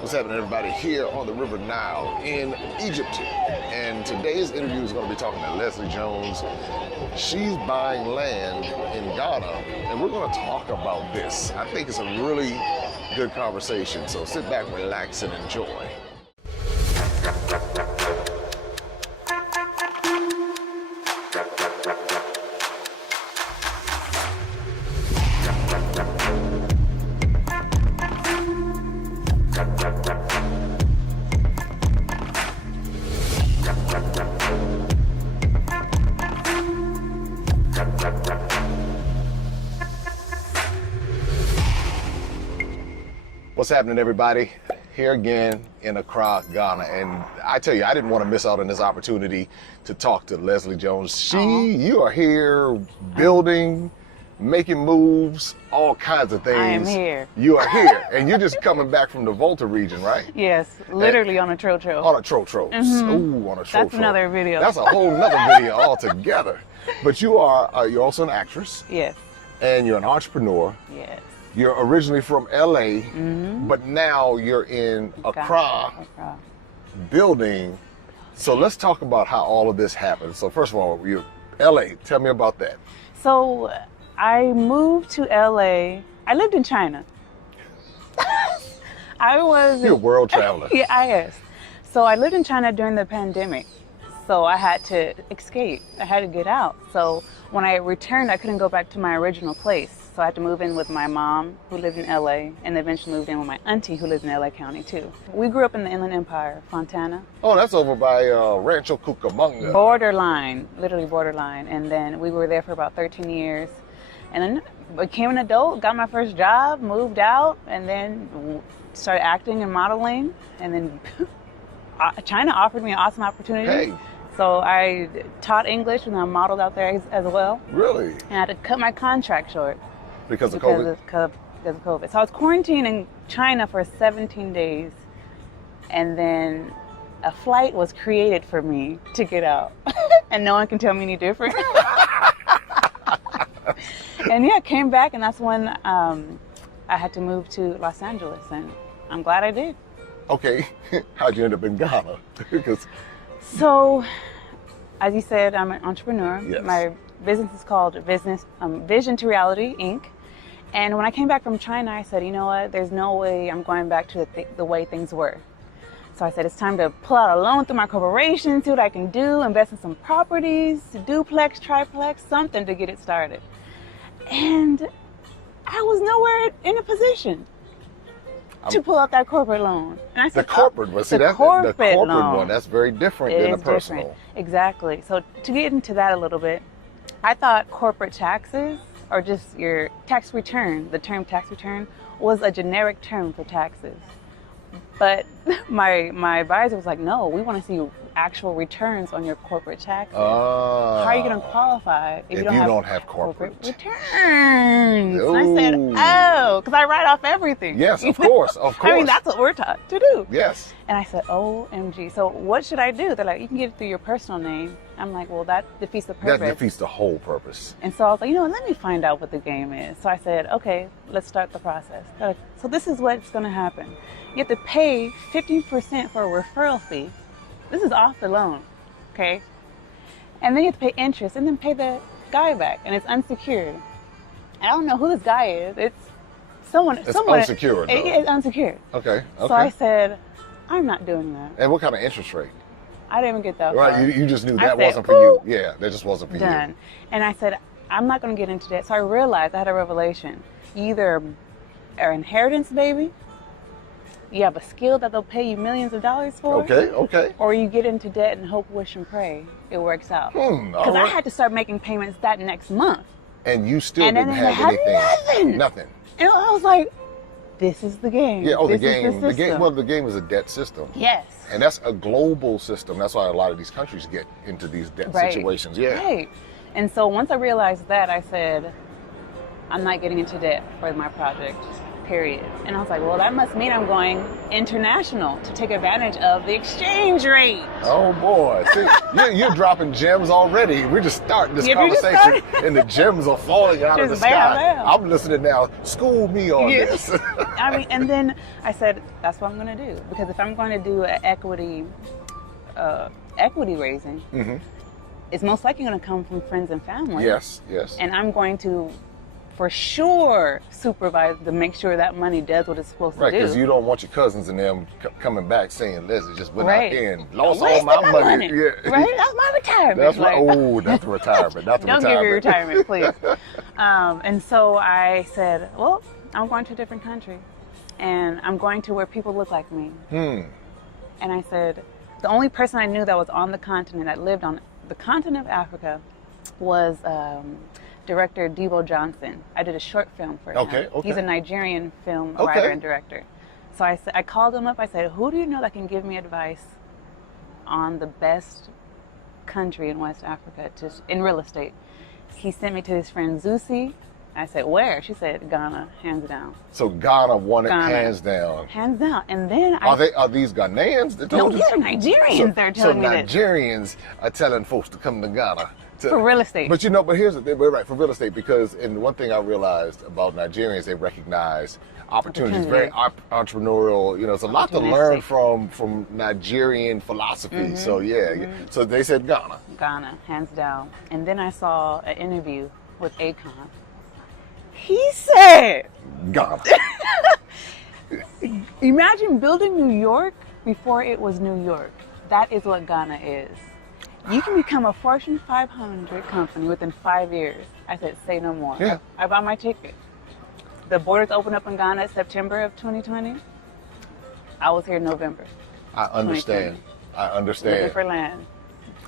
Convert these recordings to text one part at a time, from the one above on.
What's happening, everybody, here on the River Nile in Egypt. And today's interview is going to be talking to Leslie Jones. She's buying land in Ghana, and we're going to talk about this. I think it's a really good conversation, so sit back, relax, and enjoy. What's happening, everybody? Here again in Accra, Ghana. And I tell you, I didn't want to miss out on this opportunity to talk to Leslie Jones. You are here building, making moves, all kinds of things. I am here. You are here. And you're just coming back from the Volta region, right? Yes, literally on a tro-tro. On a tro-tro. Mm-hmm. Ooh, on a tro-tro. That's another video. That's a whole nother video altogether. But you're also an actress. Yes. And you're an entrepreneur. Yes. You're originally from LA, Mm-hmm. but now you're in Accra building. So let's talk about how all of this happened. So first of all, you're LA. Tell me about that. So I moved to LA. I lived in China. You're a world traveler. Yeah, I is. So I lived in China during the pandemic. So I had to escape. I had to get out. So when I returned, I couldn't go back to my original place. So I had to move in with my mom, who lived in LA, and eventually moved in with my auntie, who lives in LA County, too. We grew up in the Inland Empire, Fontana. Oh, that's over by Rancho Cucamonga. Borderline, literally borderline. And then we were there for about 13 years. And then became an adult, got my first job, moved out, and then started acting and modeling. And then China offered me an awesome opportunity. Hey. So I taught English and I modeled out there as well. Really? And I had to cut my contract short. Because of COVID? Because of COVID. So I was quarantined in China for 17 days. And then a flight was created for me to get out. And no one can tell me any different. And yeah, came back, and that's when I had to move to Los Angeles. And I'm glad I did. Okay. How'd you end up in Ghana? So, as you said, I'm an entrepreneur. Yes. My business is called Vision to Reality, Inc. And when I came back from China, I said, you know what, there's no way I'm going back to the way things were. So I said, it's time to pull out a loan through my corporation, see what I can do, invest in some properties, duplex, triplex, something to get it started. And I was nowhere in a position to pull out that corporate loan. And I said, the corporate one, the corporate one, that's very different than a personal. Different. Exactly. So to get into that a little bit, I thought corporate taxes, or just your tax return, the term tax return, was a generic term for taxes. But my advisor was like, no, we want to see actual returns on your corporate taxes. How are you going to qualify if you don't have corporate returns? Ooh. And I said, oh, because I write off everything. Yes, of course, of course. I mean, that's what we're taught to do. Yes. And I said, OMG. So what should I do? They're like, you can get it through your personal name. I'm like, well, that defeats the purpose. That defeats the whole purpose. And so I was like, let me find out what the game is. So I said, okay, let's start the process. They're like, so this is what's going to happen. You have to pay 15% for a referral fee. This is off the loan, okay? And then you have to pay interest and then pay the guy back, and it's unsecured. I don't know who this guy is. It's someone. It's unsecured, though. It's unsecured. Okay. So I said, I'm not doing that. And what kind of interest rate? I didn't even get that far. Right, you just knew that wasn't for you. Yeah, that just wasn't for Done. you. And I said, I'm not going to get into that. So I realized I had a revelation. You either are inheritance baby, you have a skill that they'll pay you millions of dollars for. Okay. Or you get into debt and hope, wish, and pray it works out. Because I had to start making payments that next month. And you still and didn't have anything. Nothing. And I was like, this is the game. Yeah, this the game. Is the system. The game is a debt system. Yes. And that's a global system. That's why a lot of these countries get into these debt situations. Yeah. Right. And so once I realized that, I said, I'm not getting into debt for my project. period. And I was like, well, that must mean I'm going international to take advantage of the exchange rate. Oh boy, see, you're dropping gems already. We're just starting this conversation, and the gems are falling out of the sky. Bam. I'm listening now. School me on this. I mean, and then I said, that's what I'm going to do, because if I'm going to do an equity raising, it's most likely going to come from friends and family. Yes. And I'm going to, for sure, supervise to make sure that money does what it's supposed to do. Right, because you don't want your cousins and them coming back saying, Leslie just went out there and lost Wasted all my money. Yeah. Right? That's my retirement. That's right. Oh, that's the retirement. Not the don't retirement. give your retirement, please. And so I said, well, I'm going to a different country, and I'm going to where people look like me. And I said, the only person I knew that was on the continent, that lived on the continent of Africa, was director Debo Johnson. I did a short film for him. Okay. He's a Nigerian film writer and director. So I called him up. I said, who do you know that can give me advice on the best country in West Africa in real estate? He sent me to his friend Zusi. I said, where? She said, Ghana, hands down. So Ghana won it hands down. Hands down. And then are these Ghanaians that told no, you? these are Nigerians. They're telling me that. So Nigerians are telling folks to come to Ghana. For real estate. But but here's the thing, we're right, for real estate, because, and one thing I realized about Nigerians, they recognize opportunities, very entrepreneurial, it's a lot to learn from Nigerian philosophy. So so they said Ghana. Ghana, hands down. And then I saw an interview with Akon. He said, Ghana. Imagine building New York before it was New York. That is what Ghana is. You can become a Fortune 500 company within 5 years. I said, say no more. Yeah. I bought my ticket. The borders opened up in Ghana September of 2020. I was here in November. I understand. Looking for land.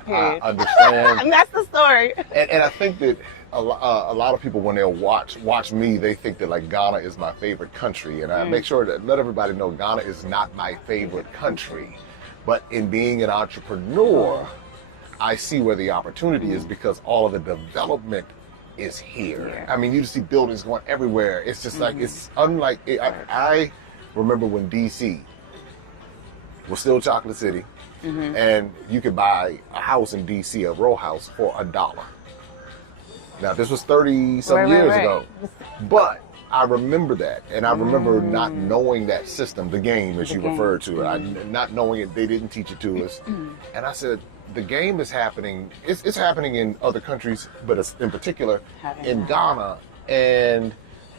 Period. I understand. And that's the story. And I think that a lot of people, when they watch me, they think that like Ghana is my favorite country, and I make sure to let everybody know Ghana is not my favorite country. But in being an entrepreneur, I see where the opportunity is, because all of the development is here. I mean, you just see buildings going everywhere. It's just like, it's unlike, I remember when DC was still Chocolate City, and you could buy a house in DC, a row house, for $1. Now, this was 30-some years ago, but I remember that, and I remember not knowing that system, the game, as you referred to it, not knowing it. They didn't teach it to us, and I said, the game is happening. It's happening in other countries, but it's in particular in Ghana. And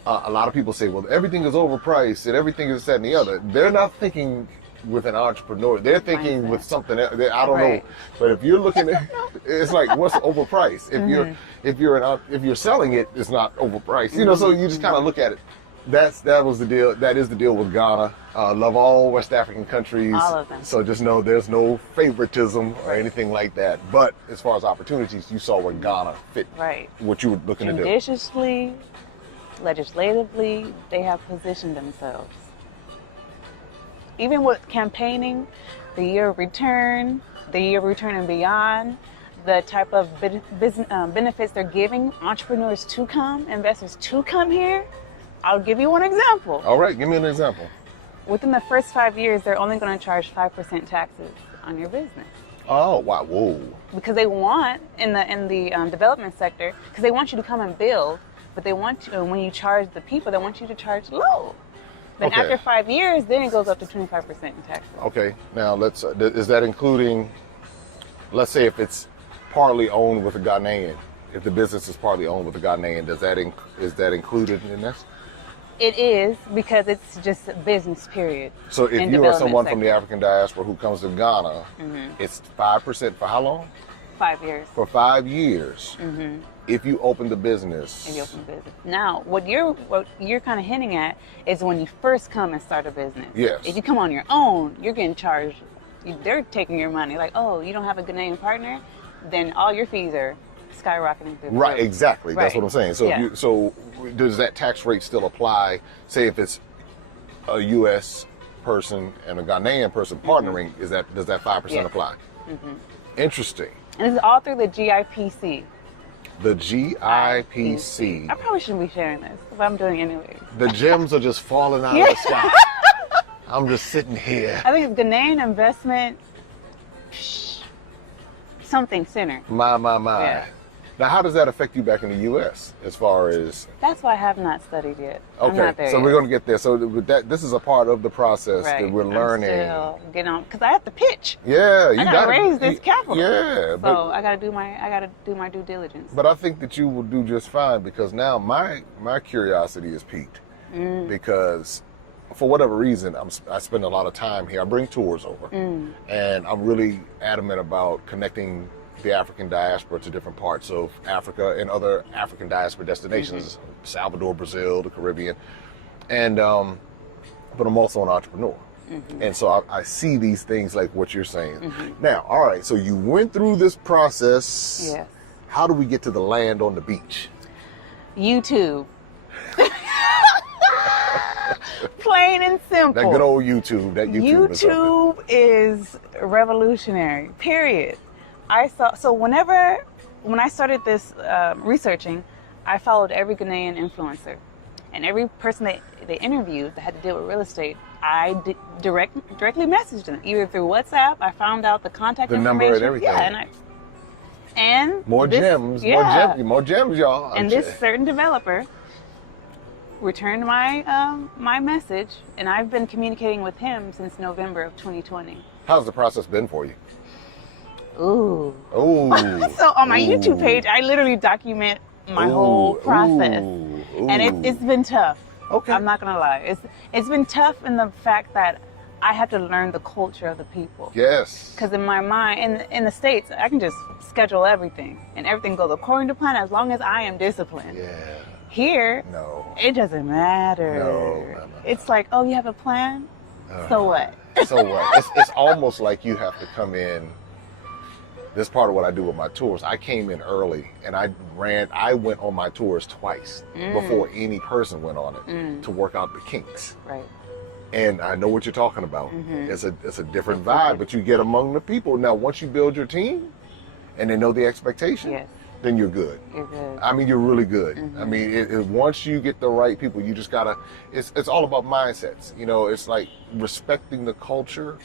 a lot of people say, well, everything is overpriced and everything is that and the other. They're not thinking with an entrepreneur. They're thinking with something else. I don't know. But if you're looking at, it's like, what's overpriced? If you're selling it, it's not overpriced. So you just kind of look at it. That was the deal. That is the deal with Ghana. Love all West African countries. All of them. So just know there's no favoritism or anything like that. But as far as opportunities, you saw where Ghana fit. What you were looking to do. Judiciously, legislatively, they have positioned themselves. Even with campaigning, the year of return and beyond, the type of benefits they're giving entrepreneurs to come, investors to come here. I'll give you one example. All right, give me an example. Within the first 5 years, they're only going to charge 5% taxes on your business. Oh, wow, whoa. Because they want, in the development sector, because they want you to come and build, but they want you, when you charge the people, they want you to charge low. Then after 5 years, then it goes up to 25% in taxes. Okay, now is that including, let's say if it's partly owned with a Ghanaian, if the business is partly owned with a Ghanaian, is that included in this? It is, because it's just business, period. So if you are someone from the African diaspora who comes to Ghana, it's 5% for how long? 5 years. For 5 years. If you open the business. Now, what you're kind of hinting at is when you first come and start a business. Yes. If you come on your own, you're getting charged. They're taking your money. Like, oh, you don't have a Ghanaian partner? Then all your fees are skyrocketing through the Right, roof. exactly. That's what I'm saying. So so does that tax rate still apply? Say if it's a U.S. person and a Ghanaian person partnering, does that 5% apply? Interesting. And this is all through the GIPC. The GIPC. I probably shouldn't be sharing this, but I'm doing it anyway. The gems are just falling out of the sky. I'm just sitting here. I think it's Ghanaian Investment something center. My. Yeah. Now, how does that affect you back in the U.S. as far as? That's why I have not studied yet. Okay, I'm not there so yet. we're going to get there. So with that, this is a part of the process Right. that we're learning. I'm still getting on because I have to pitch. Yeah, you I gotta raise this capital. Yeah, So I gotta do my due diligence. But I think that you will do just fine because now my curiosity is piqued because for whatever reason I spend a lot of time here. I bring tours over, and I'm really adamant about connecting the African diaspora to different parts of Africa and other African diaspora destinations, Salvador, Brazil, the Caribbean, and but I'm also an entrepreneur. And so I see these things like what you're saying. Now, all right, so you went through this process. Yes. How do we get to the land on the beach? YouTube. Plain and simple. That good old YouTube. That YouTube is revolutionary, period. When I started this researching, I followed every Ghanaian influencer. And every person they interviewed that had to deal with real estate, I directly messaged them, either through WhatsApp. I found out the contact the information. number and everything. Yeah, and more gems, more gems, y'all. And this certain developer returned my message, and I've been communicating with him since November of 2020. How's the process been for you? Ooh. Ooh. So on my YouTube page, I literally document my whole process. And it's been tough. Okay. I'm not gonna lie. It's been tough in the fact that I have to learn the culture of the people. Yes. Because in my mind, in the States, I can just schedule everything and everything goes according to plan as long as I am disciplined. Yeah. Here, No. it doesn't matter. No. It's like, oh, you have a plan? So what? So what? It's almost like you have to come in. This part of what I do with my tours. I came in early and I went on my tours twice before any person went on it to work out the kinks. Right. And I know what you're talking about. It's a different vibe, but you get among the people. Now, once you build your team and they know the expectation, then you're good. You're good. I mean, you're really good. I mean, once you get the right people, you just gotta, it's all about mindsets. You know, it's like respecting the culture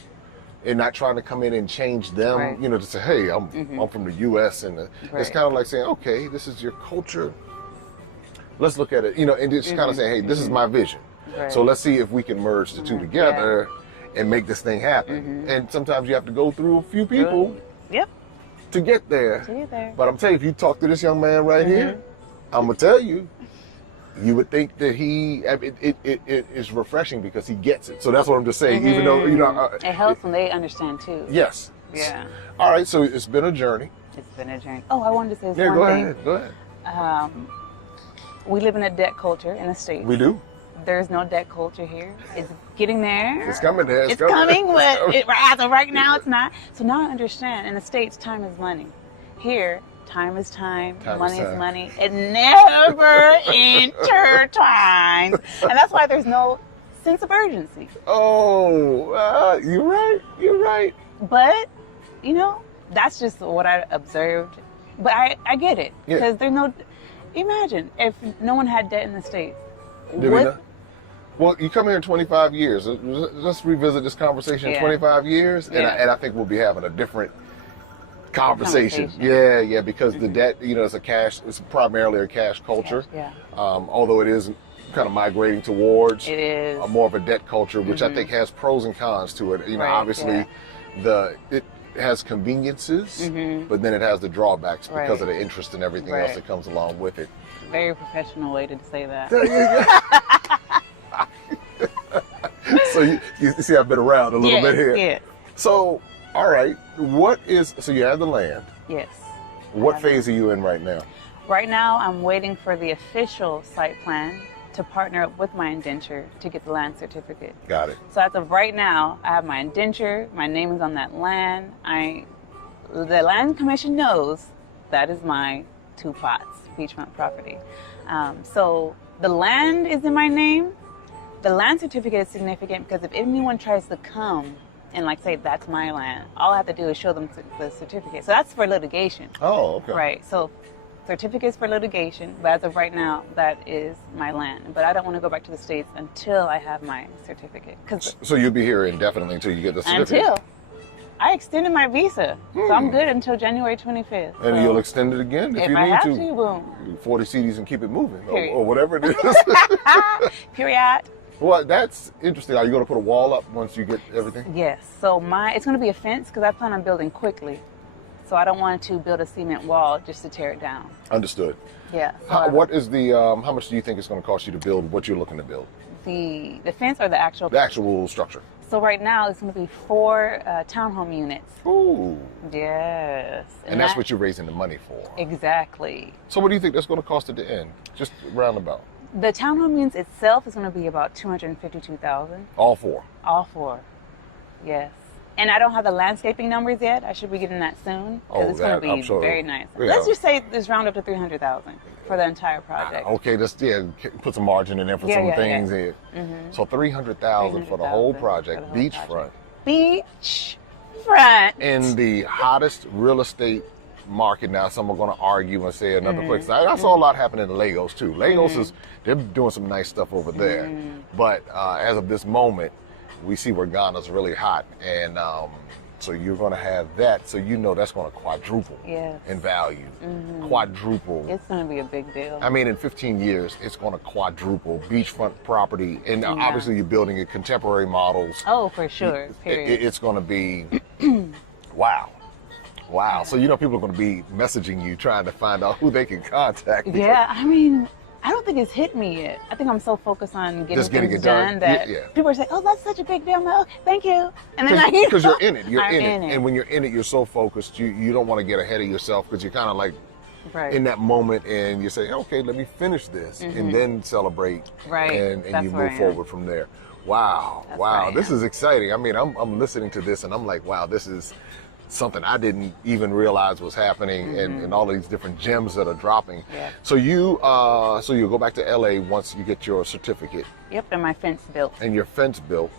and not trying to come in and change them, Right. you know, to say, hey, I'm from the U.S. and it's kind of like saying, okay, this is your culture. Let's look at it, you know, and just kind of saying, hey, this is my vision. Right. So let's see if we can merge the two together and make this thing happen. And sometimes you have to go through a few people to get there. But I'm telling you, if you talk to this young man right here, I'm going to tell you, you would think that it is refreshing because he gets it. So that's what I'm just saying, even though, you know. It helps when they understand too. Yes. Yeah. All right, so it's been a journey. It's been a journey. Oh, I wanted to say this Yeah, one thing. go ahead. We live in a debt culture in the States. We do. There's no debt culture here. It's getting there. It's coming there. It's coming, but as of right now, it's not. So now I understand. In the States, time is money. Here, time is time. Money is money. It never intertwines. And that's why there's no sense of urgency. Oh, you're right. You're right. But, you know, that's just what I observed. But I get it. Because there's no... Imagine if no one had debt in the States. Well, you come here in 25 years. Let's revisit this conversation in 25 years, and I think we'll be having a different conversation. Yeah, because the debt, you know, it's primarily a cash culture. Although it is kind of migrating towards more of a debt culture, which I think has pros and cons to it. You know, obviously, it has conveniences, but then it has the drawbacks because of the interest and everything else that comes along with it. Very professional way to say that. So you see, I've been around a little bit here. Yeah. So, all right, so you have the land. Yes. What phase are you in right now? Right now, I'm waiting for the official site plan to partner up with my indenture to get the land certificate. Got it. So as of right now, I have my indenture, my name is on that land. The land commission knows that is my 2 plots, beachfront property. So the land is in my name. The land certificate is significant because if anyone tries to come and like say that's my land, all I have to do is show them the certificate. So that's for litigation. Oh, okay. Right. So certificates for litigation, but as of right now, that is my land. But I don't want to go back to the States until I have my certificate. So you'll be here indefinitely until you get the certificate? Until. I extended my visa, so I'm good until January 25th. And so you'll extend it again if you I need have to. Boom. 40 CDs and keep it moving, Period. or whatever it is. Period. Well, that's interesting. Are you going to put a wall up once you get everything? Yes. So it's going to be a fence because I plan on building quickly. So I don't want to build a cement wall just to tear it down. Understood. Yeah. So What is the? How much do you think it's going to cost you to build what you're looking to build? the fence or the actual? The actual structure. So right now it's going to be 4 townhome units. Ooh. Yes. And that's what you're raising the money for. Exactly. So what do you think that's going to cost at the end? Just roundabout. The townhome units itself is going to be about $252,000. All 4. All 4. Yes. And I don't have the landscaping numbers yet. I should be getting that soon because it's going to be very nice. Yeah. Let's just say this round up to $300,000 for the entire project. Okay, just put some margin in there for some things. Yeah. So $300,000 for the whole project, beachfront. Beachfront. In the hottest real estate market now. Some are going to argue and say another place. I saw a lot happening in Lagos too. Lagos they're doing some nice stuff over there. But as of this moment, we see where Ghana's really hot, and so you're going to have that. So you know that's going to quadruple in value. Quadruple. It's going to be a big deal. I mean, in 15 years, it's going to quadruple beachfront property, and obviously you're building it contemporary models. Oh, for sure. Period. It's going to be wow. Wow. So you know people are going to be messaging you trying to find out who they can contact. Yeah, I mean, I don't think it's hit me yet. I think I'm so focused on getting things done that people are saying, "Oh, that's such a big deal." I'm like, "Okay, thank you." And then because you're in it, you're in it, it, and when you're in it, you're so focused. You don't want to get ahead of yourself because you're kind of like in that moment, and you say, "Okay, let me finish this," and then celebrate, and you move forward from there. Wow, wow, this is exciting. I mean, I'm listening to this, and I'm like, wow, this is something I didn't even realize was happening, and all these different gems that are dropping. So you'll go back to LA once you get your certificate. Yep, and my fence built. And your fence built.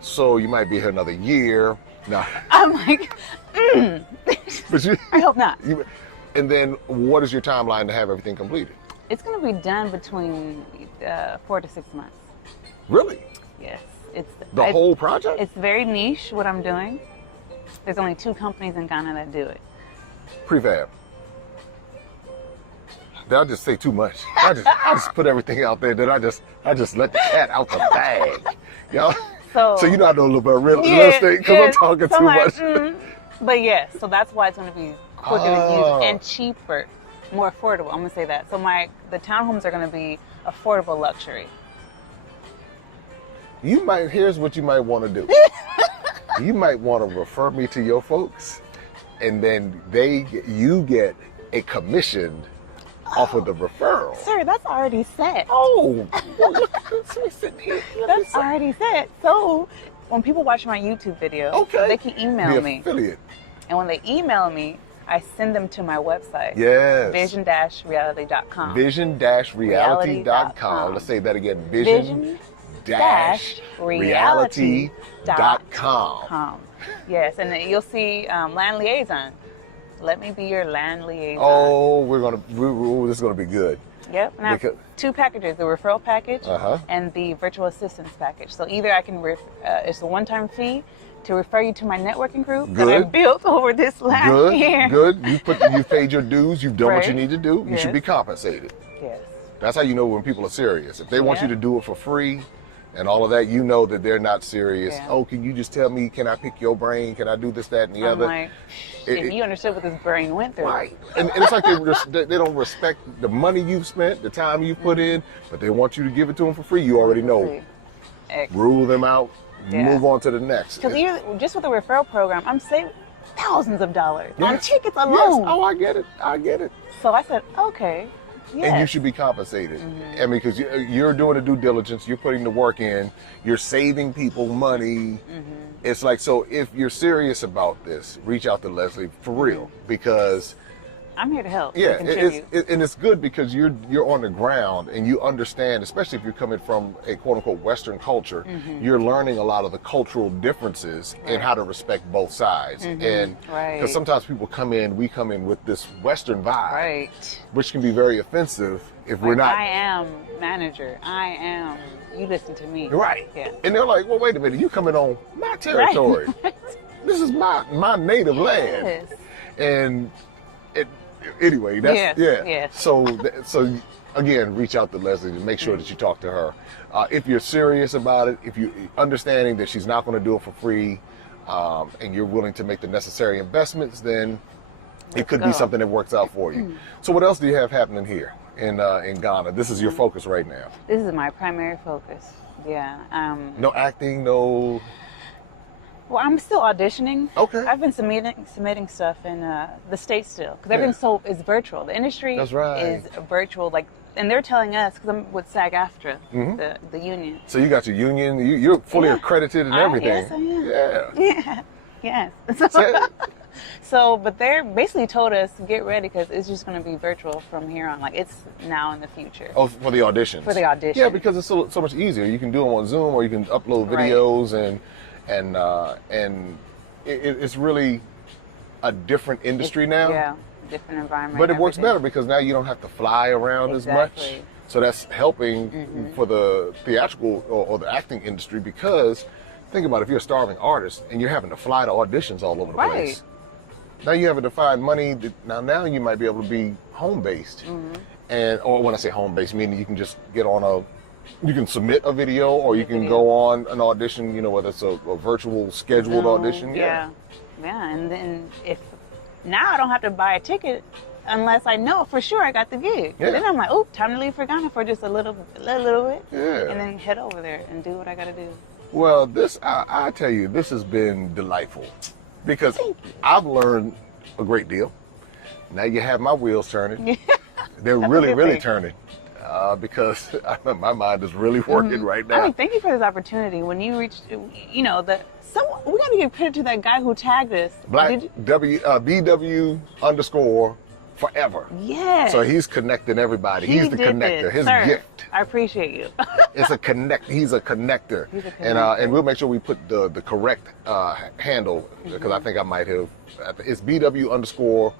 So you might be here another year. No. I'm like, but I hope not. And then what is your timeline to have everything completed? It's going to be done between 4 to 6 months. Really? Yes. It's the whole project? It's very niche what I'm doing. There's only 2 companies in Ghana that do it. Prefab. Did I just say too much? I just put everything out there. Did I just let the cat out the bag? Y'all? So you know I know a little bit of real estate because I'm talking too much. But yes, so that's why it's going to be quicker to use and cheaper, more affordable. I'm going to say that. So the townhomes are going to be affordable luxury. Here's what you might want to do. You might want to refer me to your folks, and then you get a commission off of the referral. Sir, that's already set. Oh, well, look, let me sit here. That's already set. So when people watch my YouTube video, they can email me. Affiliate. And when they email me, I send them to my website. Yes. Vision-reality.com. Vision-reality.com. Let's say that again. Vision-reality.com. Yes, and then you'll see land liaison. Let me be your land liaison. Oh, this is gonna be good. Yep, and I have 2 packages: the referral package and the virtual assistance package. So either I can it's a one-time fee to refer you to my networking group that I built over this last year. Good. You've paid your dues. You've done what you need to do. You should be compensated. Yes. That's how you know when people are serious. If they want you to do it for free and all of that, you know that they're not serious. Yeah. Oh, can you just tell me, can I pick your brain? Can I do this, that, and the other? Like, if you understood what this brain went through. Right. And it's like they don't respect the money you've spent, the time you've put in, but they want you to give it to them for free. You already know. Rule them out. Move on to the next. Because just with the referral program, I'm saving thousands of dollars on tickets alone. Yes. Oh, I get it. So I said, okay. Yes. And you should be compensated. I mean, because you're doing the due diligence, you're putting the work in, you're saving people money. It's like, so if you're serious about this, reach out to Leslie for real, because I'm here to help. Yeah, and contribute. and it's good because you're on the ground and you understand, especially if you're coming from a quote unquote Western culture, you're learning a lot of the cultural differences and how to respect both sides. And because sometimes we come in with this Western vibe, which can be very offensive if we're not. I am manager. You listen to me. Right. Yeah. And they're like, well, wait a minute, you coming on my territory. This is my native land. And anyway, that's So again, reach out to Leslie and make sure that you talk to her. If you're serious about it, if you understanding that she's not going to do it for free, and you're willing to make the necessary investments, then it could be something that works out for you. So what else do you have happening here in Ghana? This is your focus right now. This is my primary focus. Yeah. No acting, no. Well, I'm still auditioning. Okay. I've been submitting stuff in the States still because everything is virtual. The industry is virtual, and they're telling us, because I'm with SAG-AFTRA, the union. So you got your union. You're fully accredited and everything. Yes, I am. Yeah. Yes. But they're basically told us get ready because it's just going to be virtual from here on. Like it's now in the future. Oh, for the auditions. For the audition. Yeah, because it's so much easier. You can do them on Zoom or you can upload videos and it's really a different industry now. Yeah, different environment. But it works better because now you don't have to fly around as much. So that's helping for the theatrical or the acting industry because think about it, if you're a starving artist and you're having to fly to auditions all over the place. Now you're having to find money. Now you might be able to be home based, or when I say home based, meaning you can just get on you can submit a video or you can go on an audition. Whether it's a virtual scheduled audition. Yeah. And then now I don't have to buy a ticket unless I know for sure I got the gig. Yeah. Then I'm like, oh, time to leave for Ghana for just a little bit, and then head over there and do what I got to do. Well, I tell you, this has been delightful because I've learned a great deal. Now you have my wheels turning. They're really turning because my mind is really working right now. I mean, thank you for this opportunity. When you reached, we got to give credit to that guy who tagged us. Black BW _forever. Yeah. So he's connecting everybody. He's the connector. His gift. I appreciate you. It's a connect. He's a connector. And we'll make sure we put the correct handle because I think I might have. It's BW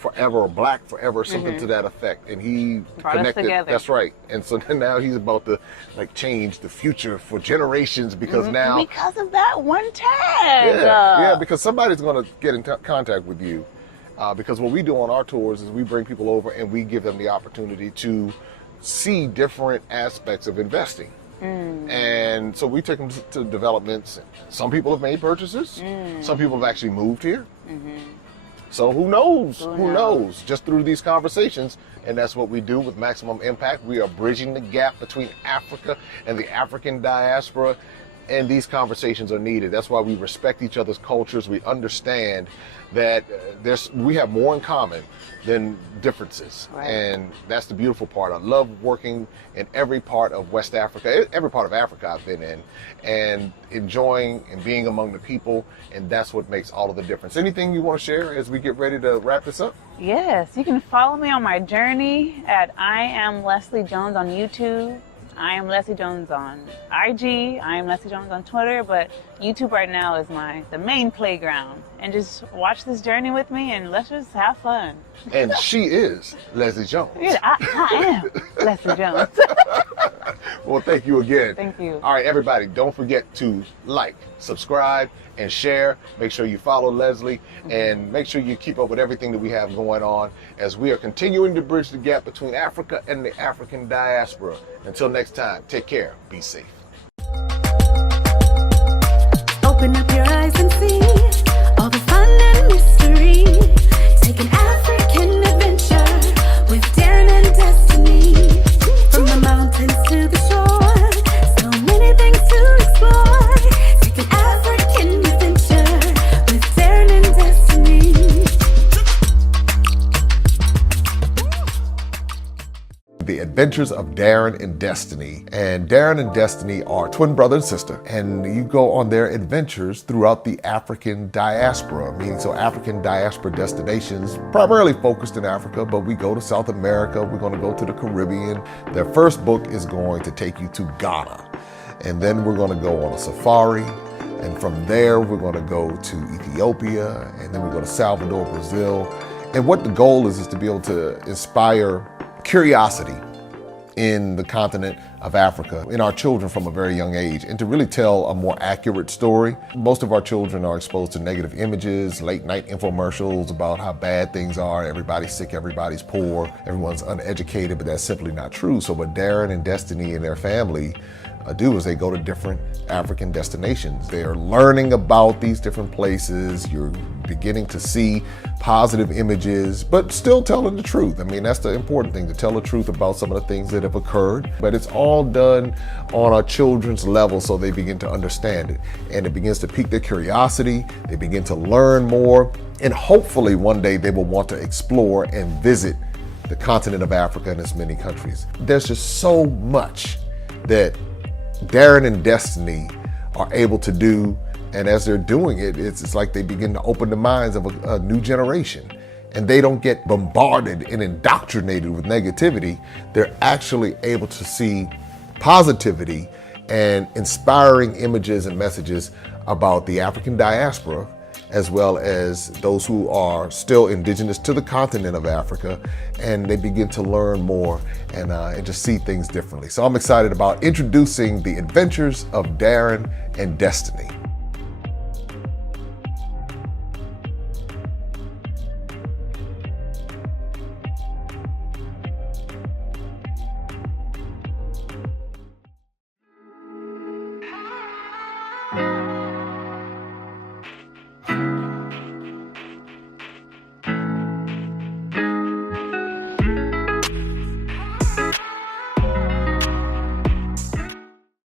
_forever or Black Forever, something to that effect. And he brought connected. Us together. That's right. And so now he's about to change the future for generations because now because of that one tag. Yeah, because somebody's going to get in contact with you. Because what we do on our tours is we bring people over and we give them the opportunity to see different aspects of investing. And so we take them to developments. Some people have made purchases. Some people have actually moved here. So who knows? Who knows? Just through these conversations. And that's what we do with Maximum Impact. We are bridging the gap between Africa and the African diaspora. And these conversations are needed. That's why we respect each other's cultures. We understand that we have more in common than differences. And that's the beautiful part. I love working in every part of West Africa, every part of Africa I've been in, and enjoying and being among the people. And that's what makes all of the difference. Anything you want to share as we get ready to wrap this up? Yes, you can follow me on my journey at I Am Leslie Jones on YouTube. I am Leslie Jones on IG. I am Leslie Jones on Twitter, but YouTube right now is the main playground. And just watch this journey with me and let's just have fun. And she is Leslie Jones. Yeah, I am Leslie Jones. Well, thank you again. Thank you. All right, everybody, don't forget to like, subscribe, and share. Make sure you follow Leslie and make sure you keep up with everything that we have going on as we are continuing to bridge the gap between Africa and the African diaspora. Until next time, take care. Be safe. Open up your eyes and see all the fun and mystery. Take an African adventure with Darren and Destiny. From the mountains to the shore, so many things to explore. Take an African adventure with Darren and Destiny. The Adventures of Darren and Destiny. And Darren and Destiny are twin brother and sister, and you go on their adventures throughout the African diaspora, meaning so African diaspora destinations, primarily focused in Africa, but we go to South America, we're going to go to the Caribbean. Their first book is going to take you to Ghana, and then we're going to go on a safari. And from there, we're going to go to Ethiopia, and then we go to Salvador, Brazil. And what the goal is to be able to inspire curiosity in the continent of Africa, in our children from a very young age, and to really tell a more accurate story. Most of our children are exposed to negative images, late night infomercials about how bad things are, everybody's sick, everybody's poor, everyone's uneducated, but that's simply not true. So what Darren and Destiny and their family do is they go to different African destinations. They're learning about these different places. You're beginning to see positive images, but still telling the truth. I mean, that's the important thing, to tell the truth about some of the things that have occurred. But it's all done on our children's level so they begin to understand it. And it begins to pique their curiosity. They begin to learn more. And hopefully one day they will want to explore and visit the continent of Africa and its many countries. There's just so much that Darren and Destiny are able to do, and as they're doing it, it's like they begin to open the minds of a new generation, and they don't get bombarded and indoctrinated with negativity. They're actually able to see positivity and inspiring images and messages about the African diaspora, as well as those who are still indigenous to the continent of Africa, and they begin to learn more and just see things differently. So I'm excited about introducing the Adventures of Darren and Destiny.